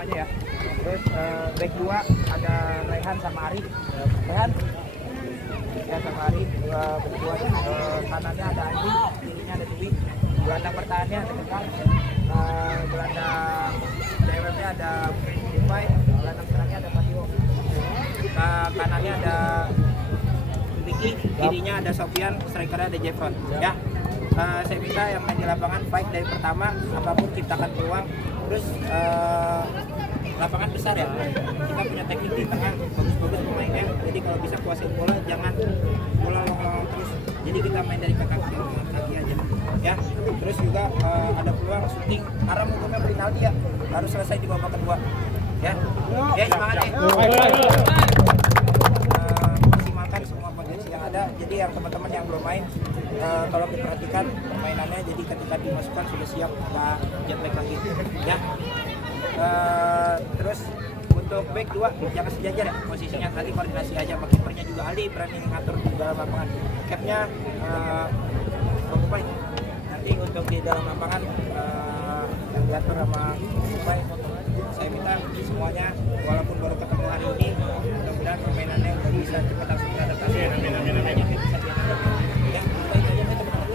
semuanya ya. Terus back 2 ada Rehan sama Ari. Rehan ya sama Ari, berdua kanannya ada Andi, kirinya ada Dwi. Gelandang pertahannya ada Kekang, gelandang CWM-nya ada Pai, gelandang serangnya ada Patio. Kanannya ada Vicky, kirinya ada Sofian, strikernya ada Jevon. Ya, saya minta yang main di lapangan fight dari pertama, apapun ciptakan peluang. Terus lapangan besar ya, kita punya teknik di tengah bagus-bagus pemainnya. Jadi kalau bisa kuasain bola, jangan bola long-long terus. Jadi kita main dari kaki aja. Ya, terus juga ada peluang shooting. Arah munculnya Rinaldi ya, harus selesai di babak kedua. Ya, semangat ya. Maksimalkan semua potensi yang ada. Jadi yang teman-teman yang belum main, kalau diperhatikan permainannya, jadi ketika dimasukkan sudah siap, nggak jet lag lagi. Ya. Terus untuk back 2 jangan sejajar ya posisinya, tadi koordinasi aja. Kipernya juga Ali berani ngatur di dalam lapangan. Capnya Pai. Nanti untuk di dalam lapangan yang diatur sama Pai. Saya minta semuanya walaupun baru ketemu hari ini, mudah-mudahan permainannya udah bisa cepat langsung beradaptasi. Amin. Ya, baik aja nih teman-teman.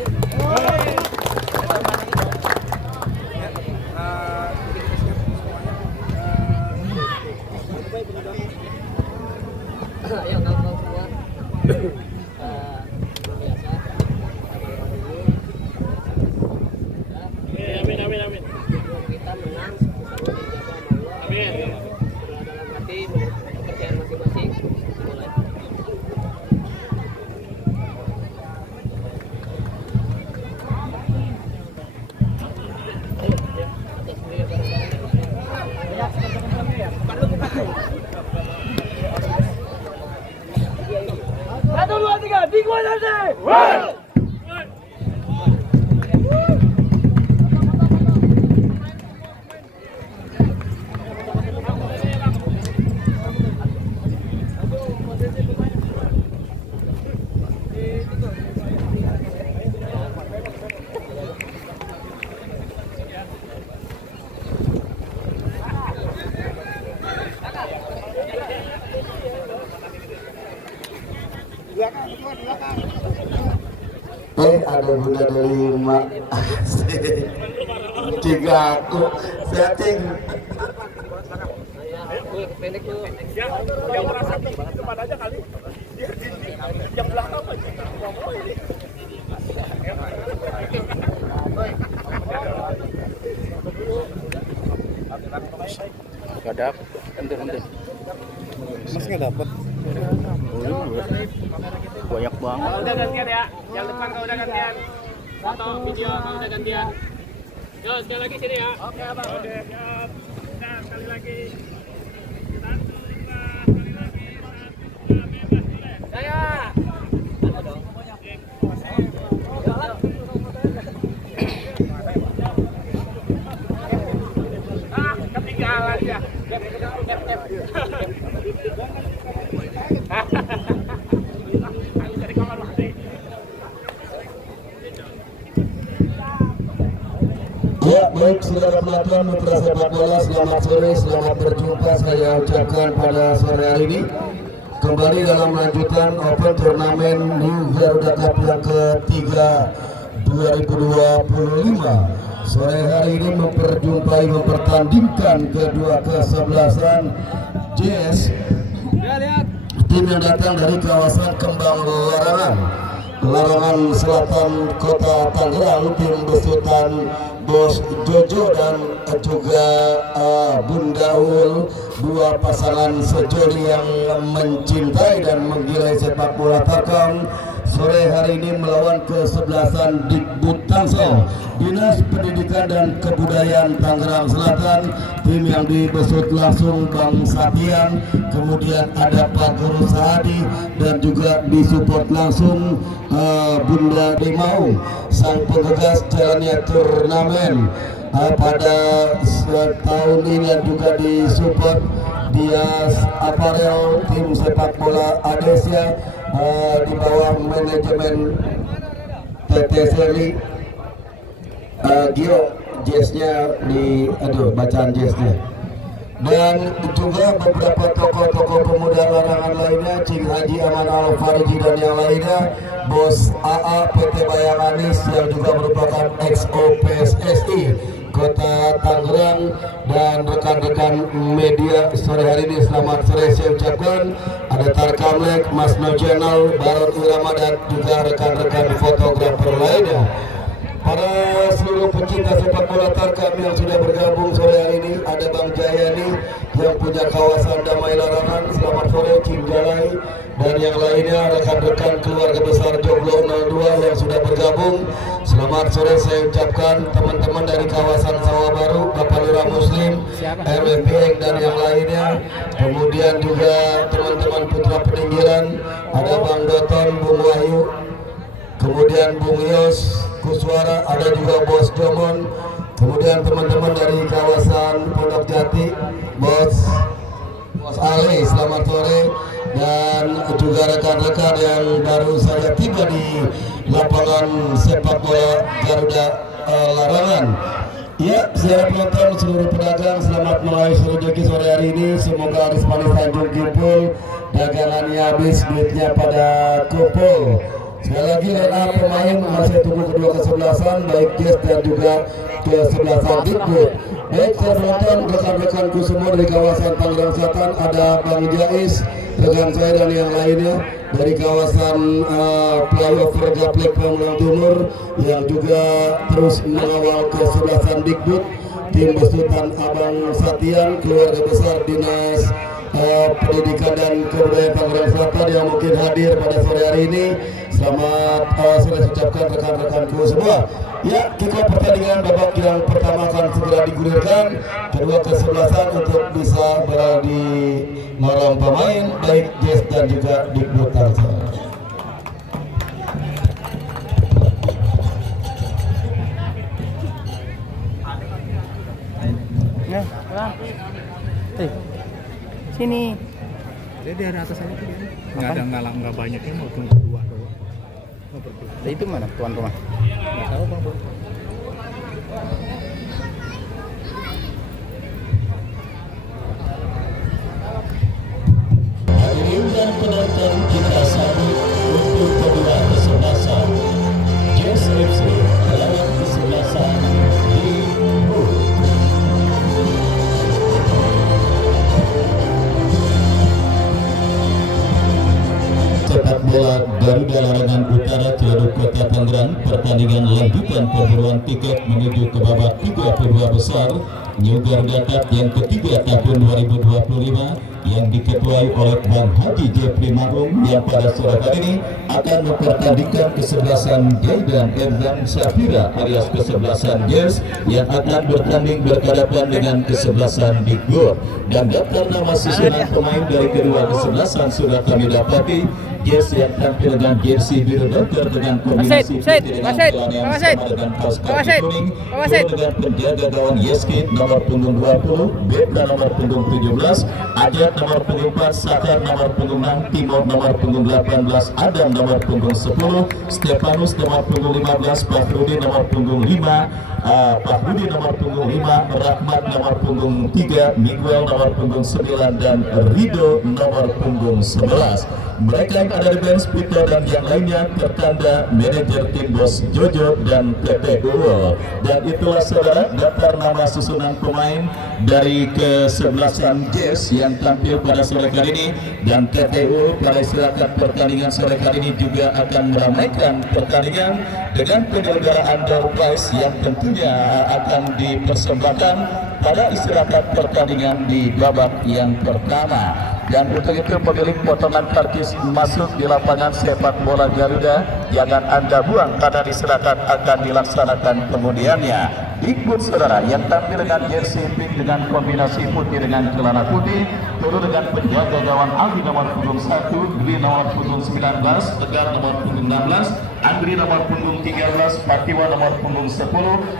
Ayo kawan-kawan semua, biasa amin. Kita menang, amin. Dalam hati kepercayaan masing-masing. Mulai. Satu, dua, tiga, dikuasai. Ada bunda dari mak tiga aku setting Pendek tuh. Yang merasa di depan aja kali. Yang belakang aja. Gak dapet, ente. Mas nggak dapet. Banyak banget. Udah gantian ya, yang depan kalau udah gantian. Foto, video kalau udah gantian. Yo, sekali lagi sini ya. Oke, Abang. Oke, siap. Nah, sekali lagi. Saya. Ketinggalan ya. Ya, baik saudara penonton mitra sepak bola, selamat sore, selamat berjumpa saya ucapkan pada sore hari ini kembali dalam lanjutan Open Turnamen New Garuda Cup yang ketiga 2025. Sore hari ini mempertandingkan kedua kesebelasan JS, tim yang datang dari kawasan Kembang Larangan Selatan Kota Tangerang, tim besutan Bos Jojo dan juga Bunda Ul, dua pasangan sejoli yang mencintai dan menggilai sepak bola takam. Sore hari ini melawan kesebelasan Dikbud Tangsel, Dinas Pendidikan dan Kebudayaan Tangerang Selatan, tim yang dibesut langsung Bang Satian, kemudian ada Pak Guru Sahadi dan juga disupport langsung Bunda Demau, sang penggagas jalannya turnamen pada tahun ini, yang juga disupport Dias Aparel, tim sepak bola Adesia di bawah manajemen PT Seli. Gio, jazznya di, bacaan jazznya dan juga beberapa tokoh-tokoh pemuda larangan lainnya, Cing Haji Aman Al Farji dan yang lainnya, Bos AA PT Bayang Anis yang juga merupakan XO PSSI Kota Tangerang, dan rekan-rekan media sore hari ini selamat sore saya ucapkan. Ada Tarkamlek, Mas No Channel, Baron Irama, dan juga rekan-rekan fotografer lainnya. Para seluruh pecinta sepak bola Tarkam yang sudah bergabung sore hari ini, ada Bang Jayani yang punya kawasan Damai Larangan, selamat sore Cing Jalai, dan yang lainnya rekan-rekan keluarga besar Joglo 02 yang sudah bergabung, selamat sore saya ucapkan. Teman-teman dari kawasan Sawah Baru, Bapak Lurah Muslim, RWPN dan yang lainnya, kemudian juga teman-teman Putra Peninggiran, ada Bang Doton, Bung Wahyu, kemudian Bung Yos Kuswara, ada juga Bos Jomon, kemudian teman-teman dari kawasan Pondok Jati, Bos Ali, selamat sore, dan juga rekan-rekan yang baru saja tiba di lapangan sepak bola Garuda Larangan. Ya, secara penonton seluruh pedagang, selamat mengawali rezeki sore hari ini. Semoga Aris Manis Tanjung Kimpul, dagangannya habis, duitnya pada kumpul. Sekali lagi line up pemain masih tunggu kedua kesebelasan, baik Jazz dan juga kesebelasan Dikbud. Baik, saya penonton rekan-rekanku semua dari kawasan Tangerang Selatan, ada Bang Jais, rekan saya dan yang lainnya dari kawasan flyover Gaplek Pamulang Timur yang juga terus mengawal kesebelasan Dikbud, tim besutan Abang Satian, keluarga besar Dinas Pendidikan dan Kebudayaan Tangerang Selatan yang mungkin hadir pada sore hari ini. Selamat sore ucapkan rekan-rekanku semua. Ya, kita pertandingan babak yang pertama akan segera digulirkan. Kedua kesebelasan untuk bisa berada di malam pemain baik Jazz dan juga Dikbud Tangsel. Sini. Dia di atas aja tuh. Nggak banyak yang mau tunggu dua doang. Nah, itu mana tuan rumah? Nggak tahu bang. Hadirin dan penonton, kita sambut untuk kedua kesebelasan Jazz FC melawan kesebelasan Dikbud. Sepak bola Garuda Larangan Utara Ciledug Kota Tangerang, pertandingan lanjutan perburuan tiket menuju ke babak 32 besar New Garuda Cup yang ketiga tahun 2025 yang diketuai oleh Bang Haji Jeffrey Maung, yang pada sore hari ini akan mempertandingkan kesebelasan Jaidan Erzam Syafira alias kesebelasan Jazz yang akan bertanding berhadapan dengan kesebelasan Dikbud. Dan daftar nama susunan pemain dari kedua kesebelasan sudah kami dapati. Jazz yang tampil dengan jersey biru doker dengan kombinasi putih dengan celana yang sama dengan kaos kaki kuning, dengan penjaga gawang Yeskit nomor punggung 20, Bebra nomor punggung 17, Ajat nomor punggung 4, Sakar nomor punggung 6, Timur nomor punggung 18, Adam nomor punggung 10, Stefanus nomor punggung 15, Pak Rudi nomor punggung 5, Pak Budi nomor punggung 5, Rahmat nomor punggung 3, Miguel nomor punggung 9, dan Rido nomor punggung 11. Mereka yang ada di bench, Pito dan yang lainnya tertanda manajer tim Bos Jojo dan PPU. Dan itulah saudara daftar nama susunan pemain dari kesebelasan Jazz yang tampil pada sore kali ini. Dan PPU pada silakan pertandingan sore kali ini juga akan meramaikan pertandingan dengan penyelenggaraan door prize yang tentunya akan dipersembahkan pada istirahat pertandingan di babak yang pertama. Dan untuk itu pemilik potongan parkir masuk di lapangan sepak bola Garuda jangan Anda buang karena diserahkan akan dilaksanakan kemudiannya. Dikbud saudara yang tampil dengan jersey pink dengan kombinasi putih dengan celana putih, turun dengan penjaga gawang Aldi nomor punggung 1, Dwi nomor punggung 19, Tegar nomor punggung 16, Andri nomor punggung 13, Patiwa nomor punggung 10,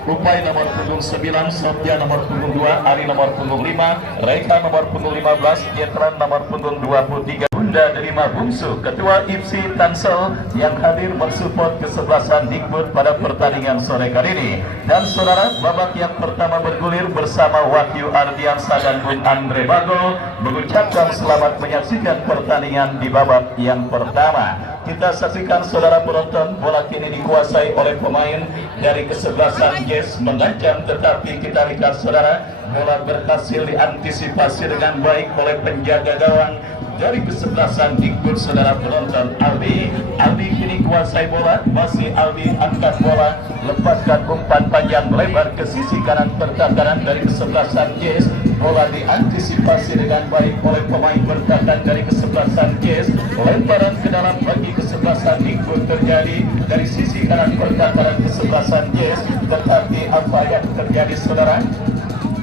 Upai nomor punggung 9, Sofia nomor punggung 2, Ari nomor punggung 5, Reika nomor punggung 15, Jetran nomor punggung 23, Bunda Delima Bungsu, Ketua IPSI Tansel yang hadir mensupport kesebelasan Dikbud pada pertandingan sore kali ini. Dan saudara, babak yang pertama bergulir bersama Wahyu Ardiansa dan Bung Andre Bagol mengucapkan selamat menyaksikan pertandingan di babak yang pertama. Kita saksikan saudara penonton, bola kini dikuasai oleh pemain dari kesebelasan Jazz mengancam, tetapi kita lihat saudara, bola berhasil diantisipasi dengan baik oleh penjaga gawang dari kesebelasan Dikbud saudara penonton Aldi. Aldi kini kuasai bola, masih Aldi angkat bola, lepaskan umpan panjang melebar ke sisi kanan pertahanan dari kesebelasan Jazz. Bola diantisipasi dengan baik oleh pemain bertahan dari kesebelasan Jazz. Lemparan ke dalam bagi kesebelasan Dikbud terjadi dari sisi kanan pertahanan kesebelasan Jazz. Tetapi apa yang terjadi saudara?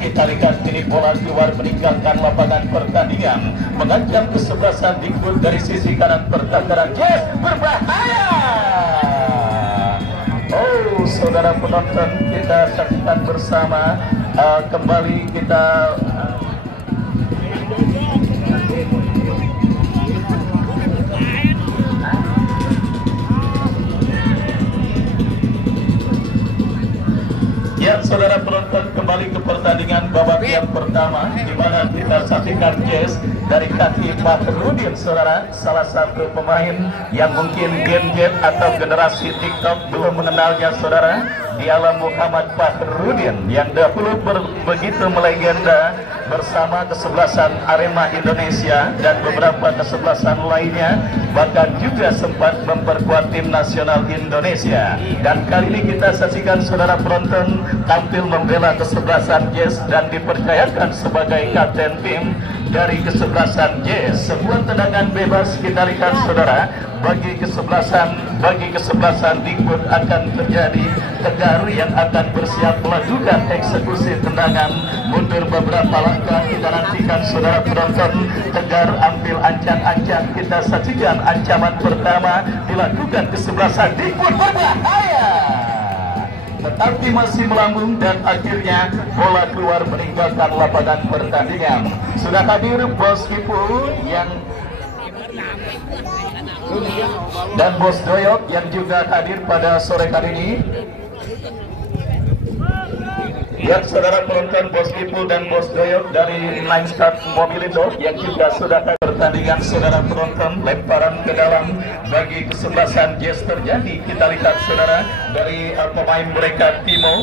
Kita lihat kini bola keluar meninggalkan lapangan pertandingan, mengancam kesebelasan Dikbud dari sisi kanan pertahanan Jazz. Berbahaya. Oh, saudara penonton, kita saksikan bersama. Kembali kita ya, saudara penonton, kembali ke pertandingan babak yang pertama, di mana kita saksikan Jazz dari kaki Fahrudin, saudara, salah satu pemain yang mungkin Gen Z atau generasi TikTok belum mengenalnya, saudara. Dialah Muhammad Fahrudin yang dahulu begitu melegenda bersama kesebelasan Arema Indonesia dan beberapa kesebelasan lainnya, bahkan juga sempat memperkuat tim nasional Indonesia. Dan kali ini kita saksikan saudara penonton tampil membela kesebelasan Jazz dan dipercayakan sebagai kapten tim dari kesebelasan Jazz. Sebuah tendangan bebas kita lihat saudara bagi kesebelasan Dikbud akan terjadi. Tegar yang akan bersiap melakukan eksekusi tendangan mundur beberapa langkah. Kita nantikan saudara penonton. Tegar ambil ancang-ancang, kita saksikan ancaman pertama dilakukan kesebelasan Dikbud, berbahaya tetapi masih melambung dan akhirnya bola keluar meninggalkan lapangan pertandingan. Sudah hadir Bos Ipul yang dan Bos Doyok yang juga hadir pada sore kali ini. Ya, saudara penonton, Bos Ipul dan Bos Doyok dari Nine Star Mobilindo yang juga sudah pertandingan saudara penonton. Lemparan ke dalam bagi kesebelasan Jazz terjadi. Kita lihat saudara dari pemain mereka Timo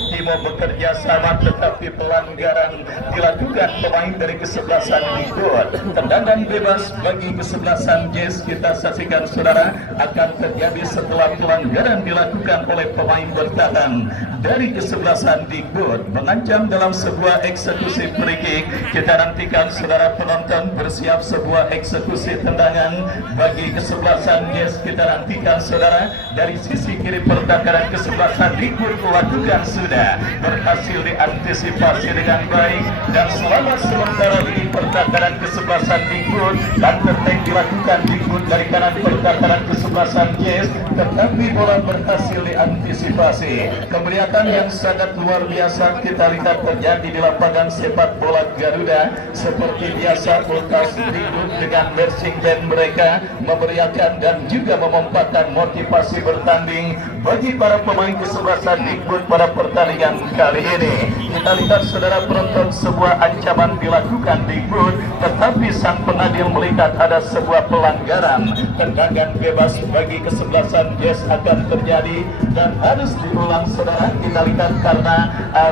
bekerja sama, tetapi pelanggaran dilakukan pemain dari kesebelasan Dikbud. Tendangan bebas bagi kesebelasan Jazz kita saksikan saudara akan terjadi setelah pelanggaran dilakukan oleh pemain bertahan dari kesebelasan Dikbud, mengancam dalam sebuah eksekusi free kick. Kita nantikan saudara penonton bersiap sebuah eksekusi tendangan bagi kesebelasan Jazz. Kita nantikan saudara dari sisi kiri pertahanan kesebelasan Dikbud melakukan sudah berhasil diantisipasi dengan baik, dan selama sementara ini pertahanan kesebelasan Dikbud dan tertek dilakukan Dikbud dari kanan pertahanan kesebelasan Jazz, tetapi bola berhasil diantisipasi. Kemudian yang sangat luar biasa kita lihat terjadi di lapangan sepak bola Garuda. Seperti biasa Ultras Dikbud dengan marching band mereka memeriahkan dan juga memompahkan motivasi bertanding bagi para pemain kesebelasan Dikbud pada pertandingan kali ini. Kita lihat saudara penonton, sebuah ancaman dilakukan Dikbud, tetapi sang pengadil melihat ada sebuah pelanggaran. Tendangan bebas bagi kesebelasan Jazz akan terjadi dan harus diulang saudara. Kita lihat karena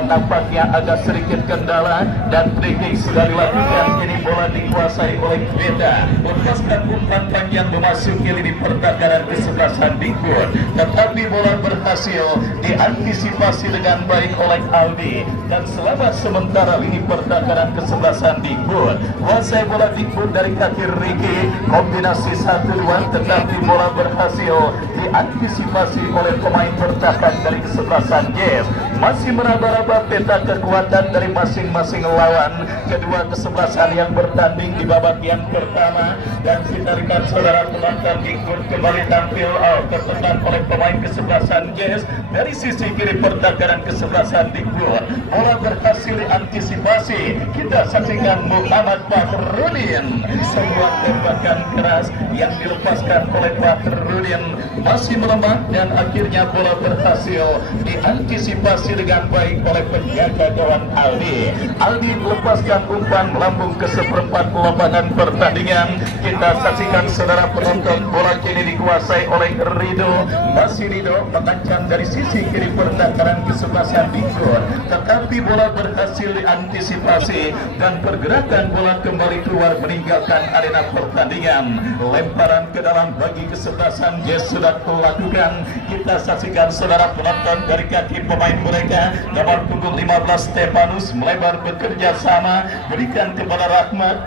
nampaknya agak sedikit kendala dan free kick sudah dilakukan. Ini bola dikuasai oleh Beda, lepaskan umpan panjang memasuki lini pertahanan kesebelasan Dikbud, tetapi bola berhasil diantisipasi dengan baik oleh Aldi, dan selama sementara lini pertahanan kesebelasan Dikbud kuasai bola Dikbud dari kaki Ricky, kombinasi 1-2, tetapi bola berhasil diantisipasi oleh pemain bertahan dari kesebelasan Jazz. Masih meraba-raba peta kekuatan dari masing-masing lawan kedua kesebelasan yang bertanding di babak yang pertama, dan kita kita lihat saudara penonton ikut kembali tampil tertekan oleh pemain kesebelasan Jazz dari sisi kiri pertahanan kesebelasan Digbud. Bola berhasil diantisipasi. Kita saksikan Muhammad Fahrudin, sebuah tembakan keras yang dilepaskan oleh Fahrudin masih melemah dan akhirnya bola berhasil diantisipasi dengan baik oleh penjaga gawang Aldi. Aldi melepaskan umpan melambung ke seperempat lapangan pertandingan. Kita saksikan saudara penonton, bola kini dikuasai oleh Rido. Masih Rido mengancam dari sisi kiri pertahanan kesebelasan Digbud, tetapi bola berhasil diantisipasi dan pergerakan bola kembali keluar meninggalkan arena pertandingan. Lemparan ke dalam bagi kesebelasan Jazz sudah dilakukan. Kita saksikan saudara penonton dari kaki pemain mereka, nomor punggung 15 Stefanus melebar bekerja sama, berikan kepada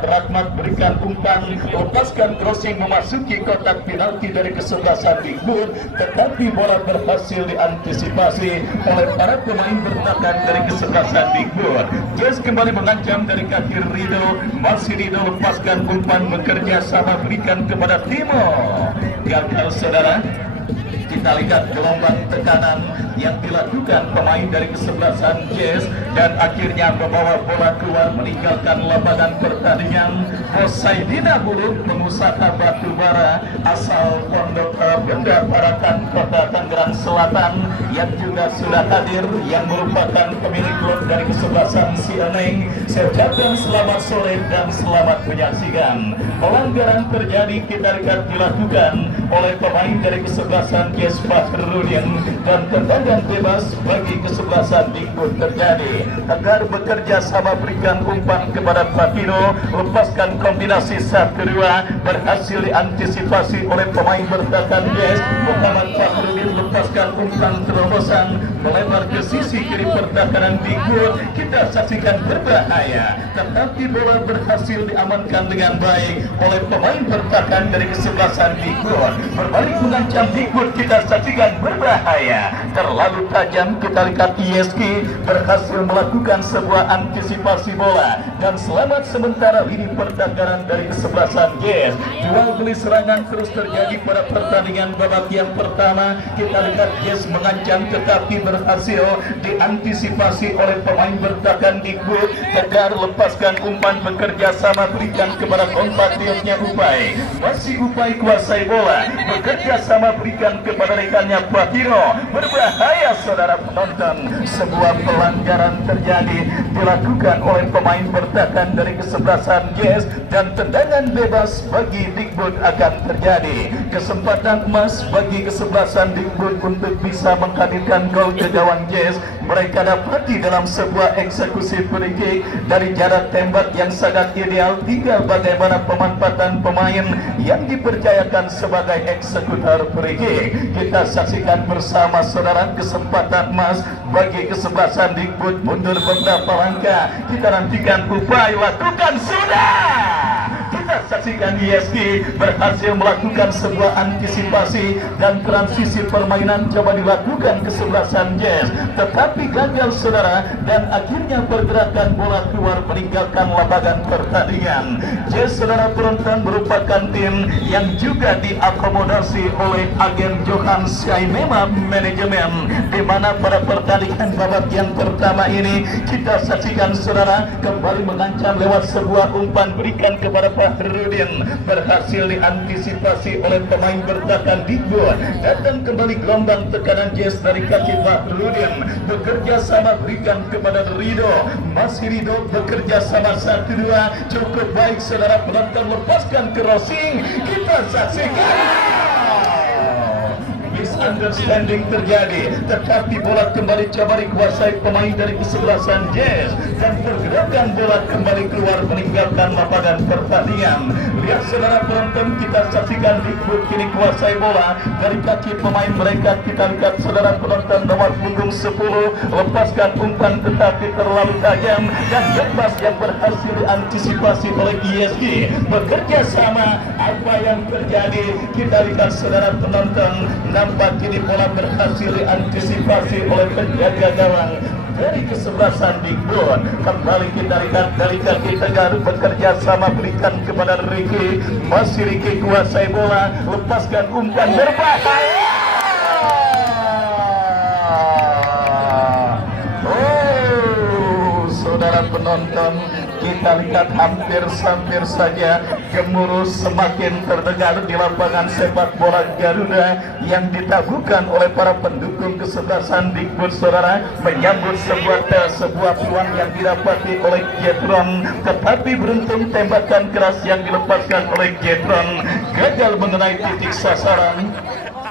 Rahmat berikan umpan, lepaskan crossing memasuki kotak penalti dari kesebelasan Digbud, tetapi bola berhasil diantisipasi oleh para pemain bertahan dari kesebelasan Digbud. Jazz kembali mengancam dari kaki Rido, masih Rido lepaskan umpan bekerja sama berikan kepada Timo, gagal saudara. Kita lihat gelombang tekanan yang dilakukan pemain dari kesebelasan Jazz dan akhirnya membawa bola keluar meninggalkan lapangan pertandingan. Hosaidina Bulut, pengusaha batubara asal Pondok Benda Parakan Kota Tangerang Selatan yang juga sudah hadir, yang merupakan pemilik klub dari kesebelasan Sianeng. Saya ucapkan selamat sore dan selamat menyaksikan. Pelanggaran terjadi kita lihat dilakukan oleh pemain dari kesebelasan Jazz Fahrudin dan tendangan bebas bagi kesebelasan Digbud terjadi. Agar bekerja sama berikan umpan kepada Fatino, lepaskan kombinasi 1-2, berhasil diantisipasi oleh pemain bertahan Jazz. Muhammad Fahrudin lepaskan umpan terobosan melebar ke sisi kiri pertahanan Digbud. Kita saksikan berbahaya, tetapi bola berhasil diamankan dengan baik oleh pemain bertahan dari kesebelasan Digbud. Berbalik mengancam Digbud, kita saksikan berbahaya, terlalu tajam. Kita lihat ISK berhasil melakukan sebuah antisipasi bola dan selamat sementara ini pertahanan dari kesebelasan Jazz. Jual beli serangan terus terjadi pada pertandingan babak yang pertama. Kita lihat Jazz mengancam tetapi berhasil diantisipasi oleh pemain bertahan Digbud. Tegar lepaskan umpan bekerja sama berikan kepada kompatriotnya Upai. Masih Upai kuasai bola, bekerja sama berikan kepada rekannya Fatino. Berbahaya saudara penonton, sebuah pelanggaran terjadi dilakukan oleh pemain bertahan dari kesebelasan Jazz dan tendangan bebas bagi Digbud akan terjadi. Kesempatan emas bagi kesebelasan Digbud untuk bisa menghadirkan gol ke gawang Jazz. Mereka dapati dalam sebuah eksekusi free kick dari jarak tembak yang sangat ideal. Tinggal bagaimana pemanfaatan pemain yang dipercayakan sebagai eksekutor free kick. Kita saksikan bersama saudara kesempatan emas bagi kesebelasan Digbud mundur beberapa langkah. Kita nantikan upaya lakukan sudah. Kita saksikan ISG berhasil melakukan sebuah antisipasi dan transisi permainan coba dilakukan kesebelasan Jazz, tetapi gagal saudara dan akhirnya pergerakan bola keluar meninggalkan lapangan pertandingan. Jazz saudara penonton merupakan tim yang juga diakomodasi oleh agen Johan Syaimema Manajemen, di mana pada pertandingan babak yang pertama ini kita saksikan saudara kembali mengancam lewat sebuah umpan berikan kepada Fahrudin, berhasil diantisipasi oleh pemain bertahan Digbud. Datang kembali gelombang tekanan Jazz dari kaki Fahrudin, bekerja sama berikan kepada Rido. Masih Rido bekerja sama 1-2, cukup baik saudara penonton, lepaskan crossing. Kita saksikan misunderstanding terjadi, tetapi bola kembali coba dikuasai pemain dari kesebelasan Jazz dan pergerakan bola kembali keluar meninggalkan lapangan pertandingan. Lihat saudara penonton, kita saksikan Digbud kini kuasai bola dari kaki pemain mereka. Kita lihat saudara penonton, nomor punggung 10 lepaskan umpan tetapi terlalu tajam dan bebas yang berhasil diantisipasi oleh ISG. Bekerja sama, apa yang terjadi kita lihat saudara penonton, nampak kini bola berhasil diantisipasi oleh penjaga gawang dari kesebelasan Dikbud. Kembali kita lihat dari kaki Tegar bekerja sama berikan kepada Ricky. Masih Ricky kuasai bola, lepaskan umpan berbahaya. Oh, saudara penonton, kita lihat hampir saja gemuruh semakin terdengar di lapangan sepak bola Garuda yang ditabuhkan oleh para pendukung kesebelasan Dikbud, saudara, menyambut sebuah peluang yang didapati oleh Jetron, tetapi beruntung tembakan keras yang dilepaskan oleh Jetron gagal mengenai titik sasaran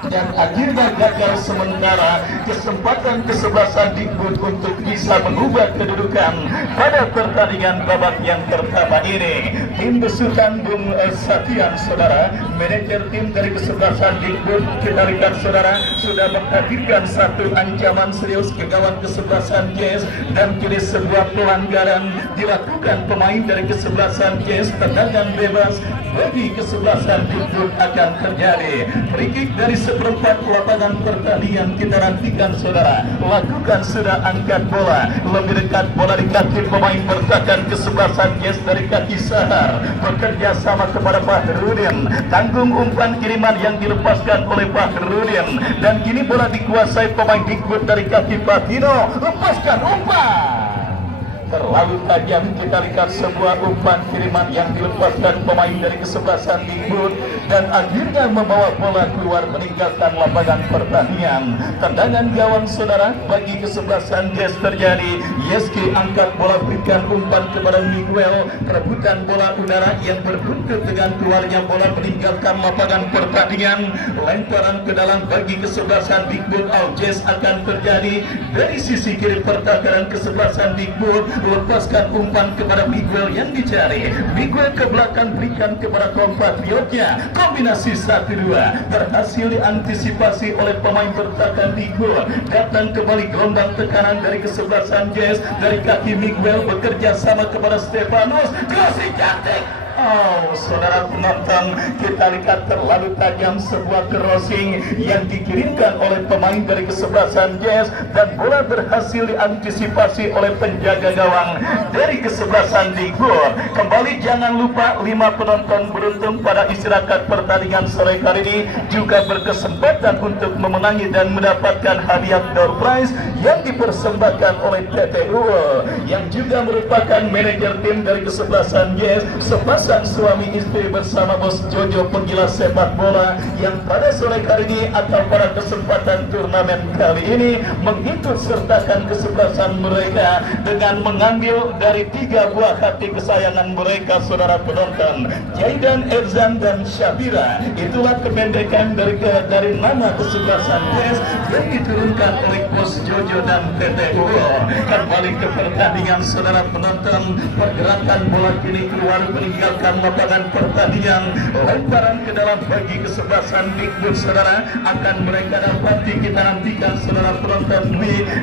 dan akhirnya gagal sementara kesempatan kesebelasan Dikbud untuk bisa mengubah kedudukan pada pertandingan babak yang pertama ini. Tim besutan Bung Satian, saudara, manajer tim dari kesebelasan Dikbud, kita lihat saudara, sudah menghadirkan satu ancaman serius ke gawang kesebelasan Jazz, dan kini sebuah pelanggaran dilakukan pemain dari kesebelasan Jazz. Tendangan bebas bagi kesebelasan Dikbud akan terjadi. Free kick dari seperempat lapangan pertandingan kita nantikan, saudara. Lakukan sudah angkat bola, lebih dekat bola di kaki pemain bertahan kesebelasan Jazz dari kaki Sahar, bekerja sama kepada Fahrudin, tanggung umpan kiriman yang dilepaskan oleh Fahrudin, dan kini bola dikuasai pemain Dikbud dari kaki Patino, lepaskan umpan. Terlalu tajam, kita lihat sebuah umpan kiriman yang dilepaskan pemain dari kesebelasan Dikbud dan akhirnya membawa bola keluar meninggalkan lapangan pertandingan. Tendangan gawang, saudara, bagi kesebelasan Jazz terjadi. Yeski angkat bola, berikan umpan kepada Miguel, perebutan bola udara yang berbuntut dengan keluarnya bola meninggalkan lapangan pertandingan. Lemparan ke dalam bagi kesebelasan Dikbud. Jazz akan terjadi dari sisi kiri pertahanan kesebelasan Dikbud. Lepaskan umpan kepada Miguel yang dicari. Miguel ke belakang, berikan kepada kompatriotnya. Kombinasi 1-2 berhasil diantisipasi oleh pemain bertahan Dikbud. Datang kembali gelombang tekanan dari kesebelasan Jazz dari kaki Miguel, bekerja sama kepada Stefanus. Crossing cantik. Oh, saudara penonton, kita lihat terlalu tajam sebuah crossing yang dikirimkan oleh pemain dari kesebelasan Jazz, dan bola berhasil diantisipasi oleh penjaga gawang dari kesebelasan Dikbud. Kembali jangan lupa 5 penonton beruntung pada istirahat pertandingan sore hari ini juga berkesempatan untuk memenangi dan mendapatkan hadiah door prize yang dipersembahkan oleh TTU yang juga merupakan manajer tim dari kesebelasan Jazz, sepasang suami istri bersama Bos Jojo, penggila sepak bola yang pada sore hari ini atau pada kesempatan turnamen kali ini mengikut sertakan kesebelasan mereka dengan mengambil dari 3 buah hati kesayangan mereka, saudara penonton, Jaidan, Erzan, dan Syabira. Itulah kependekan dari nama kesebelasan Jazz yang diturunkan oleh Bos Jojo dan TTU. Kembali ke pertandingan, saudara penonton, pergerakan bola kini keluar meninggalkan lapangan pertandingan. Lemparan ke dalam bagi kesebelasan Dikbud, saudara, akan mereka dapati. Kita nantikan, saudara penonton.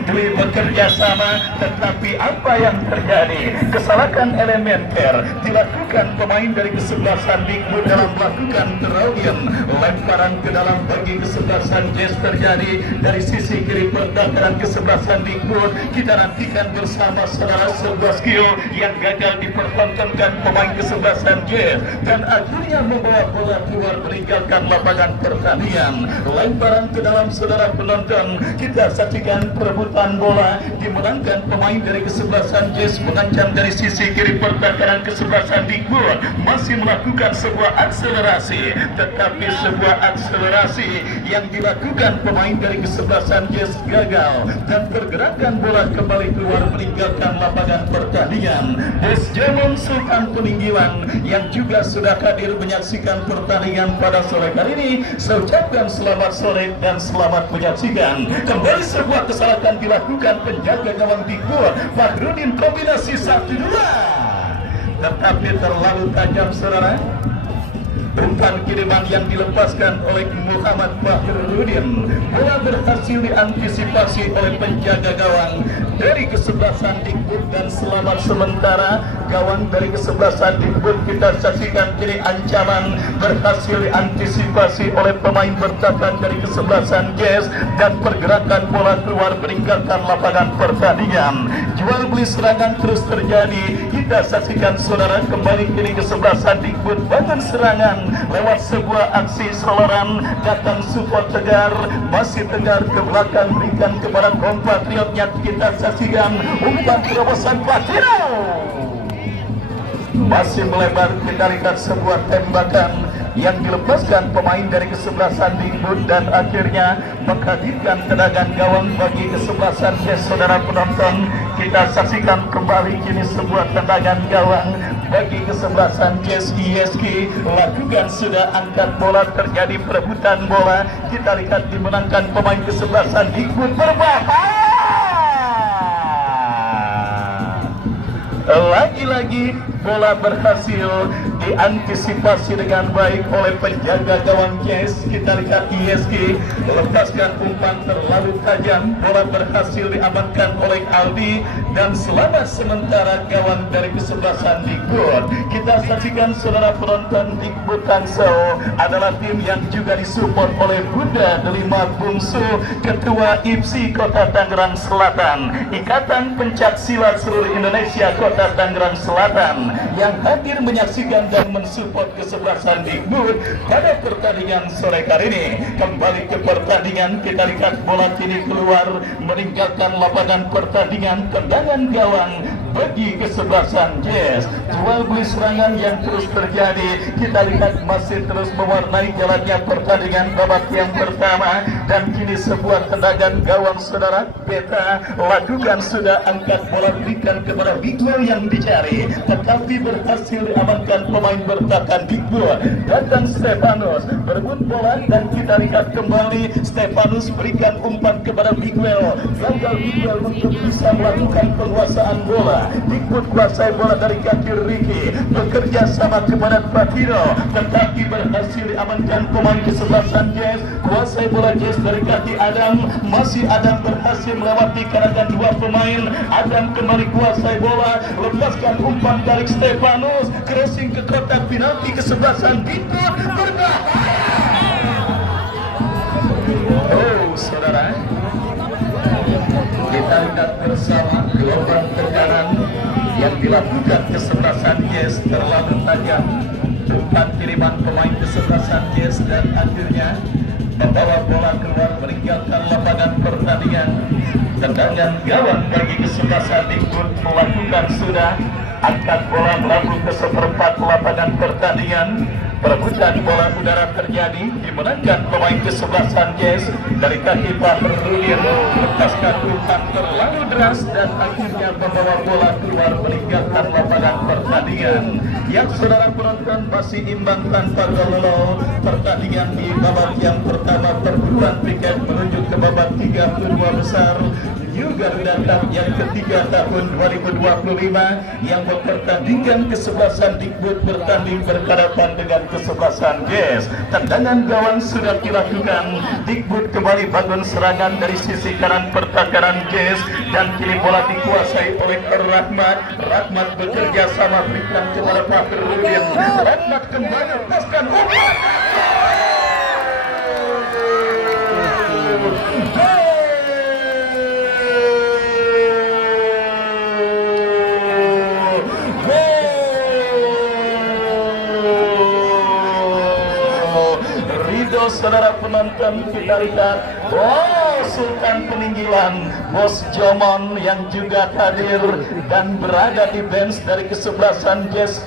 Dwi bekerja sama, tetapi apa yang terjadi? Kesalahan elementer dilakukan pemain dari kesebelasan Dikbud dalam melakukan terogian. Lemparan ke dalam bagi kesebelasan Jazz terjadi dari sisi kiri pertahanan kesebelasan Dikbud. Kita nantikan bersama, saudara, sebuah skill yang gagal dipertontonkan pemain kesebelasan Jazz dan akhirnya membawa bola keluar meninggalkan lapangan pertandingan. Lemparan ke dalam, saudara penonton, kita saksikan perebutan bola dimenangkan pemain dari kesebelasan Jazz, mengancam dari sisi kiri pertahanan kesebelasan Dikbud, masih melakukan sebuah akselerasi, tetapi sebuah akselerasi yang dilakukan pemain dari kesebelasan Jazz gagal dan pergerakan bola kembali keluar meninggalkan lapangan pertandingan. Desjemon Sultan Peninggilan yang juga sudah hadir menyaksikan pertandingan pada sore hari ini, saya ucapkan selamat sore dan selamat menyaksikan. Kembali sebuah kesalahan dilakukan penjaga gawang Dikbud, Fahrudin, kombinasi 1-2, tetapi terlalu tajam, saudara. Umpan kiriman yang dilepaskan oleh Muhammad Fahrudin, bola berhasil diantisipasi oleh penjaga gawang dari kesebelasan Dikbud dan selamat sementara gawang dari kesebelasan Dikbud kita saksikan kini ancaman berhasil diantisipasi oleh pemain bertahan dari kesebelasan Jazz dan pergerakan bola keluar meninggalkan lapangan pertandingan. Jual beli serangan terus terjadi. Kita saksikan saudara kembali kini kesebelasan Dikbud bangun serangan lewat sebuah aksi soloran datang support Tegar, masih Tegar ke belakang berikan kepada kompatriotnya. Kita saksikan umpan terobosan Patino masih melebar. Kita lihat sebuah tembakan yang dilepaskan pemain dari kesebelasan Dikbud dan akhirnya menghadirkan tendangan gawang bagi kesebelasan Jazz. Saudara penonton, kita saksikan kembali kini sebuah tendangan gawang bagi kesebelasan Jazz ISK. Lakukan sudah angkat bola, terjadi perebutan bola. Kita lihat dimenangkan pemain kesebelasan Dikbud. Berbahaya. Lagi-lagi bola berhasil diantisipasi dengan baik oleh penjaga gawang Jazz. Kita lihat ISK lepaskan umpan terlalu tajam, bola berhasil diamankan oleh Aldi dan selamat sementara gawang dari kesebelasan Dikbud. Kita saksikan saudara penonton, Dikbud Tangsel adalah tim yang juga disupport oleh Bunda Delima Bungsu, Ketua IPSI Kota Tangerang Selatan, Ikatan Pencak Silat Seluruh Indonesia Kota Tangerang Selatan yang hadir menyaksikan dan mensupport kesebelasan Dikbud pada pertandingan sore hari ini. Kembali ke pertandingan, kita lihat bola kini keluar meninggalkan lapangan pertandingan. Tendangan gawang bagi kesebelasan Jazz. Jual beli serangan yang terus terjadi. Kita lihat masih terus mewarnai jalannya pertandingan babak yang pertama dan kini sebuah tendangan gawang saudara. Beta lakukan sudah angkat bola berikan kepada Bigwell yang dicari, tetapi berhasil diamankan pemain bertahan Dikbud. Datang Stefanus berebut bola dan kita lihat kembali Stefanus berikan umpan kepada Bigwell. Gagal Bigwell untuk bisa melakukan penguasaan bola. Dikbud kuasai bola dari kaki Ricky, bekerja sama kepada Patino, tetapi berhasil diamankan pemain kesebelasan Jazz. Kuasai bola Jazz dari kaki Adam, masih Adam berhasil melewati karangan dua pemain. Adam kembali kuasai bola, lepaskan umpan dari Stefanus, crossing ke kotak penalti kesebelasan Dikbud. Berbahaya. Oh saudara, kita lihat bersama gelombang tekanan yang dilakukan kesebelasan Jazz terlalu tajam. Umpan kiriman pemain kesebelasan Jazz dan akhirnya membawa bola keluar meninggalkan lapangan pertandingan. Tendangan gawang bagi kesebelasan Dikbud melakukan sudah angkat bola melambung ke seperempat lapangan pertandingan. Perebutan bola udara terjadi, dimenangkan pemain kesebelasan Jazz dari kaki Fahrudin. Lepaskan umpan terlalu deras dan akhirnya membawa bola keluar meninggalkan lapangan pertandingan. Yang saudara penonton masih imbang tanpa gol. Pertandingan di babak yang pertama perguruan piket menuju ke babak 32 besar. New Garuda Cup yang ketiga tahun 2025 yang mempertandingkan kesebelasan Dikbud bertanding berhadapan dengan kesebelasan Jazz. Tendangan gawang sudah dilakukan. Dikbud kembali bangun serangan dari sisi kanan pertahanan Jazz dan kini bola dikuasai oleh Rahmat. Rahmat bekerja sama berikan kepada Fahrudin. Rahmat kembali lepaskan umpan. Saudara penonton, kita lihat Sultan Peninggilan, Bos Jomon yang juga hadir dan berada di bench dari kesebelasan Jazz.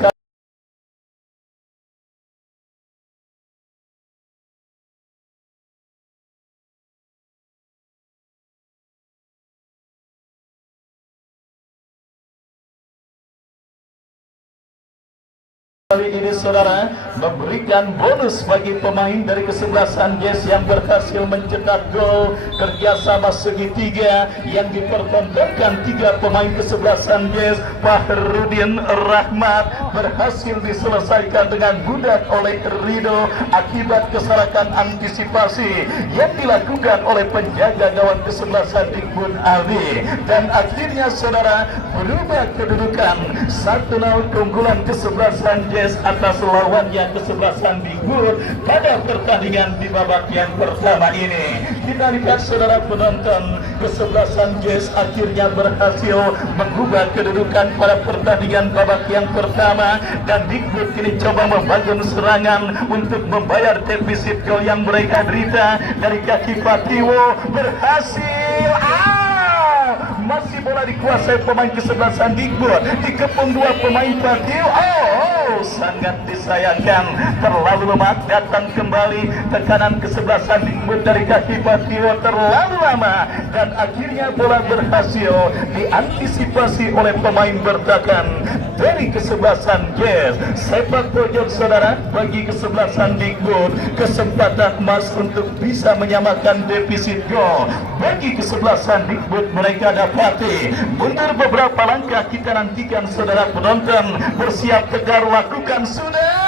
Kali ini saudara memberikan bonus bagi pemain dari kesebelasan Jazz yang berhasil mencetak gol. Kerjasama segitiga yang dipertontonkan 3 pemain kesebelasan Jazz. Fahrudin Rahmat berhasil diselesaikan dengan mudah oleh Rido akibat kesalahan antisipasi yang dilakukan oleh penjaga gawang kesebelasan Dikbud Ali. Dan akhirnya saudara, berubah kedudukan 1-0 keunggulan kesebelasan Jazz atas lawannya kesebelasan Dikbud pada pertandingan di babak yang pertama ini. Kita lihat saudara penonton, kesebelasan Jazz akhirnya berhasil mengubah kedudukan pada pertandingan babak yang pertama, dan Dikbud kini coba membangun serangan untuk membayar defisit gol yang mereka derita. Dari kaki Patiwo berhasil, masih bola dikuasai pemain kesebelasan Dikbud, dikepung 2 pemain Patiwo. Sangat disayangkan, terlalu lemah. Datang kembali tekanan kesebelasan Dikbud dari kaki Patiwo terlalu lama, dan akhirnya bola berhasil diantisipasi oleh pemain bertahan dari kesebelasan Jazz. Sepak pojok saudara bagi kesebelasan Dikbud, kesempatan emas untuk bisa menyamakan defisit gol bagi kesebelasan Dikbud mereka dapati. Mundur beberapa langkah, kita nantikan saudara penonton, bersiap tegar, lakukan sudah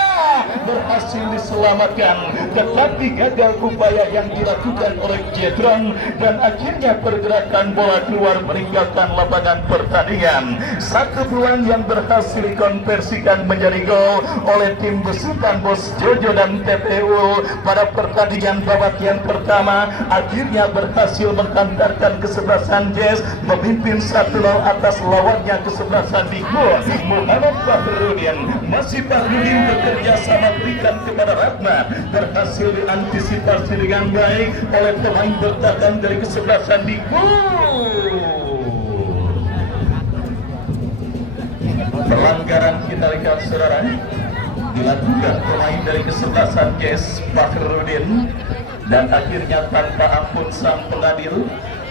berhasil diselamatkan, tetapi gagal upaya yang dilakukan oleh Jedron, dan akhirnya pergerakan bola keluar meninggalkan lapangan pertandingan. Satu peluang yang berhasil dikonversikan menjadi gol oleh tim besutan Bos Jojo dan TPU pada pertandingan babak yang pertama, akhirnya berhasil menghantarkan kesebelasan Jazz memimpin 1-0 atas lawannya kesebelasan Dikbud. Muhammad Fahrudin, masih Fahrudin bekerja sama berikan kepada Rahmat, berhasil diantisipasi dengan baik oleh pemain bertahan dari kesebelasan Dikbud. Pelanggaran kita lihat saudara dilakukan pemain dari kesebelasan Jazz Fahrudin, dan akhirnya tanpa ampun sang pengadil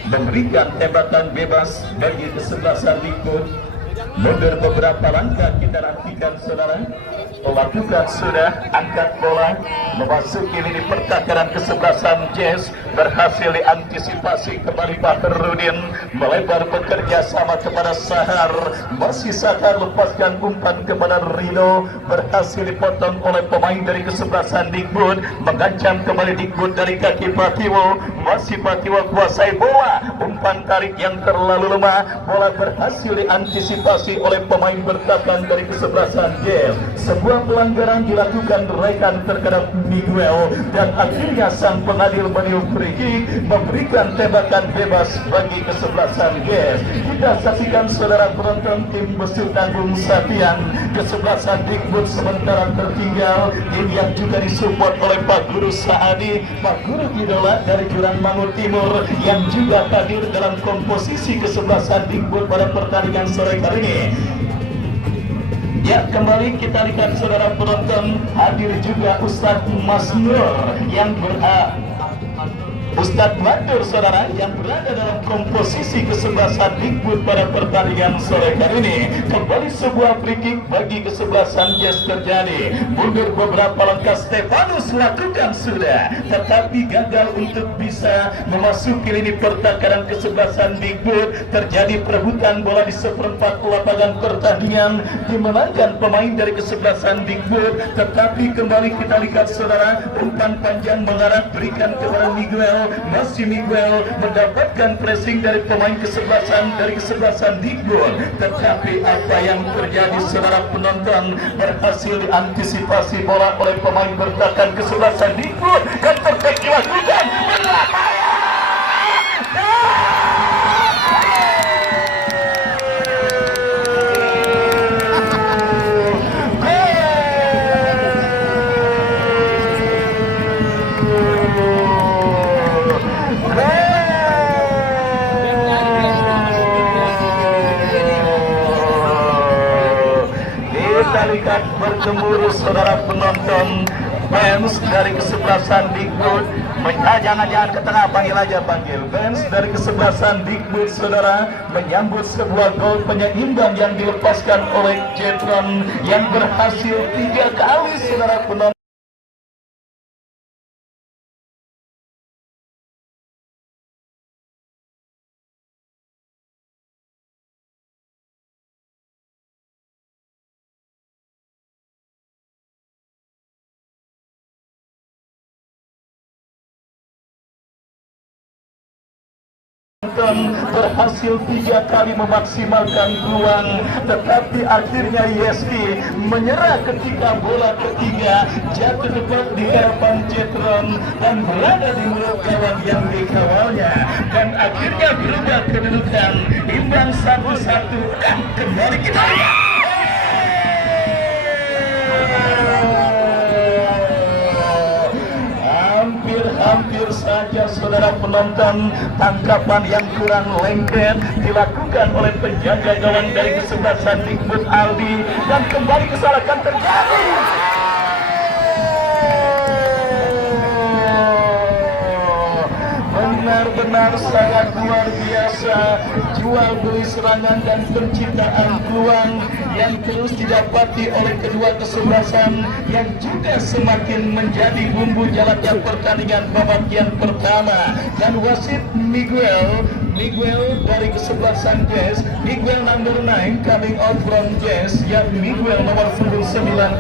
memberikan tembakan bebas bagi kesebelasan Dikbud. Mundur beberapa langkah, kita nantikan saudara, melakukan sudah angkat bola memasuki lini pertahanan kesebelasan Jazz, berhasil diantisipasi kembali Fahrudin, melebar bekerja sama kepada Sahar, masih Sahar lepaskan umpan kepada Rido, berhasil dipotong oleh pemain dari kesebelasan Dikbud, mengancam kembali Dikbud dari kaki Patiwo, masih Patiwo kuasai bola, umpan tarik yang terlalu lemah, bola berhasil diantisipasi oleh pemain bertahan dari kesebelasan Jazz. Sebuah pelanggaran dilakukan rekan terhadap Miguel, dan akhirnya sang pengadil meniup free kick, memberikan tembakan bebas bagi kesebelasan Jazz. Kita saksikan saudara penonton, tim Besu Tanggung Sapian kesebelasan Dikbud sementara tertinggal, tim yang juga disupport oleh Pak Guru Saadi, Pak Guru idola dari Jurang Mangun Timur, yang juga hadir dalam komposisi kesebelasan Dikbud pada pertandingan sore hari ini. Ya, kembali kita lihat saudara penonton, hadir juga Ustadz Masnur yang Ustadz Madur saudara, yang berada dalam komposisi kesebelasan Dikbud pada pertandingan sore hari ini. Kembali sebuah free kick bagi kesebelasan Jazz terjadi. Mundur beberapa langkah, Stefanus lakukan sudah, tetapi gagal untuk bisa memasuki lini pertahanan kesebelasan Dikbud. Terjadi perebutan bola di seperempat lapangan pertandingan, dimenangkan pemain dari kesebelasan Dikbud. Tetapi kembali kita lihat saudara, umpan panjang mengarah berikan kepada Miguel, masih Miguel mendapatkan pressing dari pemain kesebelasan Dikbud, tetapi apa yang terjadi saudara penonton, berhasil diantisipasi bola oleh pemain bertahan kesebelasan Dikbud, dan tertek dilakukan bergemuruh saudara penonton. Benz dari kesebelasan Dikbud, jangan ke tengah, panggil aja, panggil Benz dari kesebelasan Dikbud, saudara, menyambut sebuah gol penyeimbang yang dilepaskan oleh Jetron yang berhasil 3 kali, saudara penonton. Berhasil 3 kali memaksimalkan peluang, tetapi akhirnya Yeski menyerah ketika bola ketiga jatuh tepat di hadapan Jetron dan berada di mulut kawan yang dikawalnya, dan akhirnya berubah kedudukan imbang 1-1. Dan kembali kita lihat. Hampir saja, saudara penonton, tangkapan yang kurang lengket dilakukan oleh penjaga gawang dari kesebelasan Dikbud Aldi, dan kembali kesalahan terjadi. Benar-benar sangat luar biasa jual beli serangan dan penciptaan peluang yang terus didapati oleh kedua kesebelasan, yang juga semakin menjadi bumbu jalannya pertandingan babak yang pertama. Dan wasit Miguel dari kesebelasan Jazz, Miguel number 9 coming out from Jazz, yang Miguel nomor 9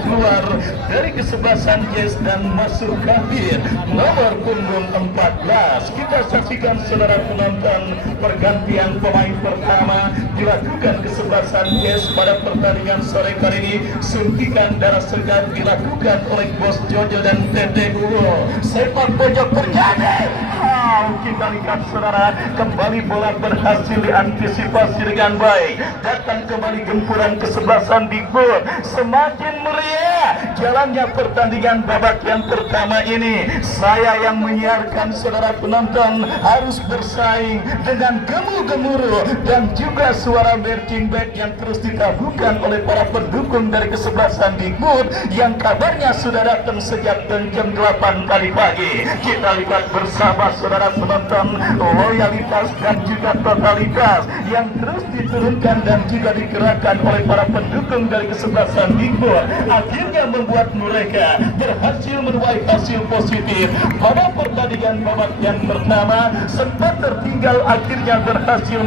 keluar dari kesebelasan Jazz dan masuk Kafir nomor punggung 14. Kita saksikan, saudara penonton, pergantian pemain pertama dilakukan kesebelasan Jazz pada pertandingan sore kali ini. Suntikan darah segar dilakukan oleh Bos Jojo dan Tete Uwo. Sepak pojok terjadi. Kita lihat, saudara, kembali bola berhasil diantisipasi dengan baik. Datang kembali gempuran kesebelasan Dikbud. Semakin meriah jalannya pertandingan babak yang pertama ini. Saya yang menyiarkan, saudara penonton, harus bersaing dengan gemu-gemuruh dan juga suara marching band yang terus ditabuhkan oleh para pendukung dari kesebelasan Dikbud yang kabarnya sudah datang sejak jam 8 tadi pagi. Kita lihat bersama, saudara penonton, loyalitas dan juga totalitas yang terus diturunkan dan juga digerakkan oleh para pendukung dari kesebelasan Dikbud, akhirnya membuat mereka berhasil menuai hasil positif pada pertandingan babak yang pertama. Sempat tertinggal, akhirnya berhasil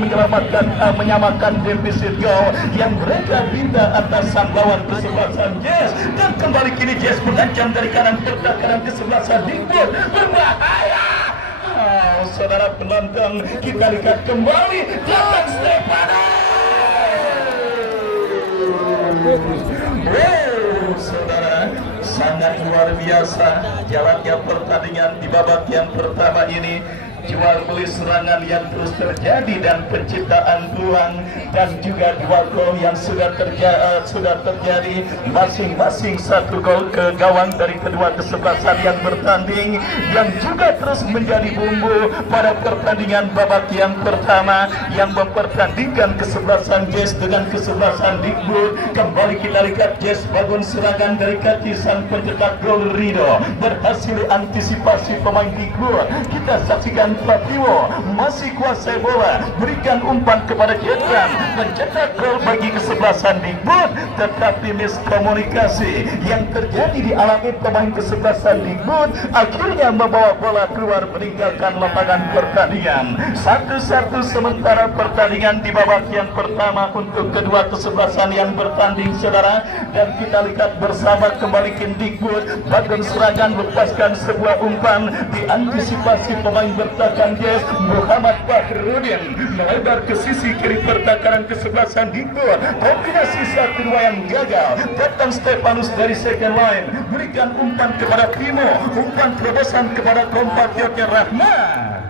menyamakan defisit gol yang mereka pindah atas sang lawan kesebelasan Jazz, dan kembali kini Jazz mengancam dari kanan pertahanan kesebelasan Dikbud, berbahaya. Saudara penonton, kita lihat kembali datang Stefano. Saudara, sangat luar biasa jalannya pertandingan di babak yang pertama ini. Jual beli serangan yang terus terjadi dan penciptaan peluang, dan juga 2 gol yang sudah terjadi, masing-masing 1 gol ke gawang dari kedua kesebelasan yang bertanding, yang juga terus menjadi bumbu pada pertandingan babak yang pertama yang mempertandingkan kesebelasan Jazz dengan kesebelasan Dikbud. Kembali kita lihat Jazz bangun serangan dari kaki sang pencetak gol Rido, berhasil antisipasi pemain Dikbud. Kita saksikan Patiwo masih kuasai bola, berikan umpan kepada Jetran, mencetak gol bagi kesebelasan Dikbud, tetapi miskomunikasi yang terjadi dialami pemain kesebelasan Dikbud akhirnya membawa bola keluar meninggalkan lapangan pertandingan. 1-1 sementara pertandingan di babak yang pertama untuk kedua kesebelasan yang bertanding, saudara. Dan kita lihat bersama kembali Dikbud bangun serangan, lepaskan sebuah umpan, diantisipasi pemain bertahan Jazz. Muhammad Fahrudin melebar ke sisi kiri pertahanan kesebelasan Dikbud. Kombinasi 1-2 yang gagal. Datang Stefanus dari second line, berikan umpan kepada Timo, umpan terobosan kepada kompatriotnya Rahman.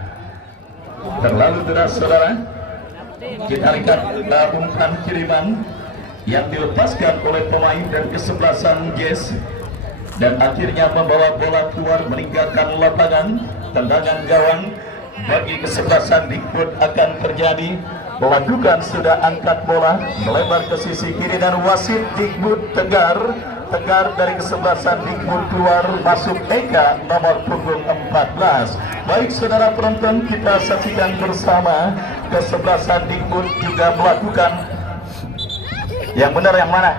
Terlalu deras, saudara. Kita lihat umpan kiriman yang dilepaskan oleh pemain dan kesebelasan Jazz, dan akhirnya membawa bola keluar meninggalkan lapangan. Tendangan gawang bagi kesebelasan Dikbud akan terjadi. Pelakukan sudah angkat bola melebar ke sisi kiri, dan wasit Dikbud Tegar Tegar dari kesebelasan Dikbud keluar masuk Eka nomor punggung 14. Baik saudara penonton, kita saksikan bersama kesebelasan Dikbud juga melakukan yang benar yang mana?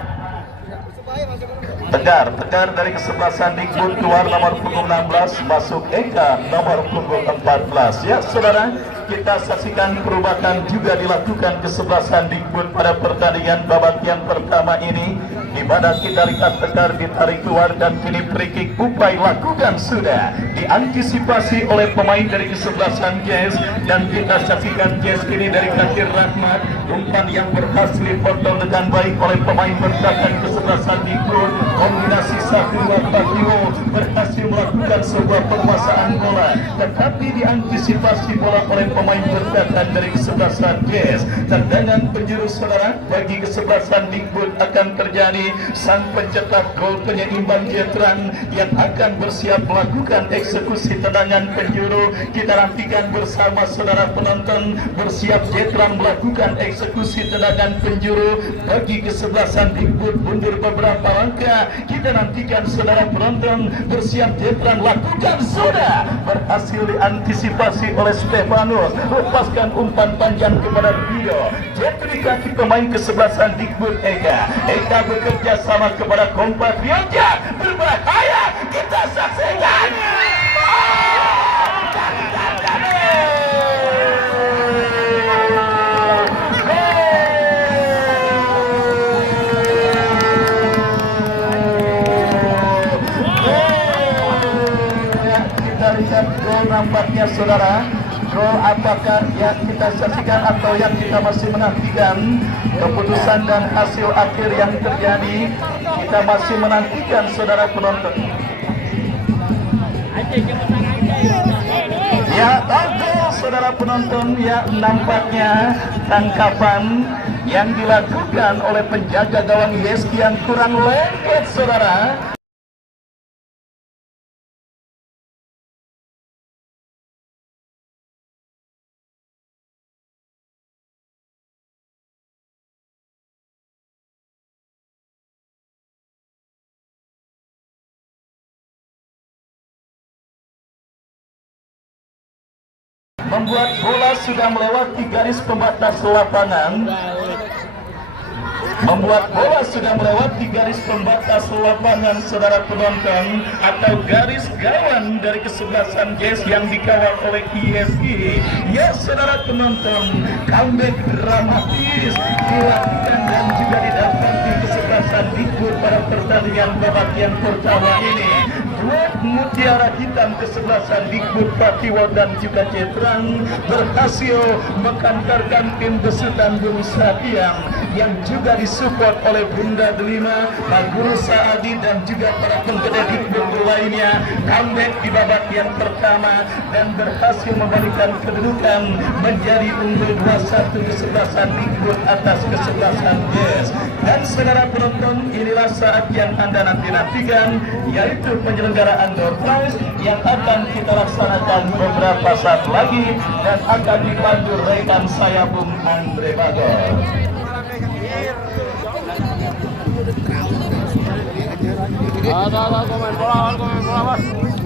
Tegar dari kesebelasan Dikbud keluar nomor punggung 16 masuk Eka nomor punggung 14. Ya saudara, kita saksikan perubahan juga dilakukan kesebelasan Dikbud pada pertandingan babak yang pertama ini, di mana kita lihat Tegar ditarik keluar dan kini free kick upaya lakukan sudah diantisipasi oleh pemain dari kesebelasan Jazz, dan kita saksikan Jazz kini dari kaki Rahmat, umpan yang berhasil dipotong dengan baik oleh pemain bertahan kesebelasan Dikbud. Kombinasi 1-2 Patio berhasil melakukan sebuah penguasaan bola, tetapi diantisipasi bola oleh pemain bertahan dari kesebelasan Jazz. Tendangan penjuru saudara bagi kesebelasan Dikbud akan terjadi. Sang pencetak gol penyeimbang Jetran yang akan bersiap melakukan eksekusi tendangan penjuru. Kita nantikan bersama saudara penonton, bersiap Jetran melakukan eksekusi tendangan penjuru bagi kesebelasan Dikbud. Mundur beberapa langkah, kita nantikan saudara penonton, bersiap Jetran lakukan sudah, berhasil diantisipasi oleh Stefanus, lepaskan umpan panjang kepada Rio. Jetri kaki pemain kesebelasan Dikbud Eka bekerja sama kepada kompak Rioja, berbahaya, kita saksikan. Lihat gol nampaknya saudara. Gol apakah yang kita saksikan atau yang kita masih menantikan keputusan dan hasil akhir yang terjadi, kita masih menantikan saudara penonton. Ya, gol saudara penonton, ya nampaknya tangkapan yang dilakukan oleh penjaga gawang Yeski yang kurang lengket saudara. Membuat bola sudah melewati garis pembatas lapangan. Membuat bola sudah melewati garis pembatas lapangan saudara penonton, atau garis gawang dari kesebelasan Jazz yang dikawal oleh ISG. Ya saudara penonton, comeback dramatis dilakukan dan juga didapati kesebelasan Dikbud pada pertandingan babak yang pertama ini. Dua mutiara hitam kesebelasan Dikbud Patiwo dan juga Jetran berhasil mengkantarkan tim besutan Guru Satiang yang juga disupport oleh Bunda Delima, Pak Guru Saadi dan juga para penggede Dikbud lainnya. Comeback di babak yang pertama dan berhasil memberikan kedudukan menjadi unggul 2-1 kesebelasan Dikbud atas kesebelasan Jazz. Dan saudara penonton, inilah saat yang Anda nanti-nantikan, yaitu penyelenggaraan door prize yang akan kita laksanakan beberapa saat lagi dan akan dipandu rekan saya Bung Andre Bagor. Komen bola, Mas.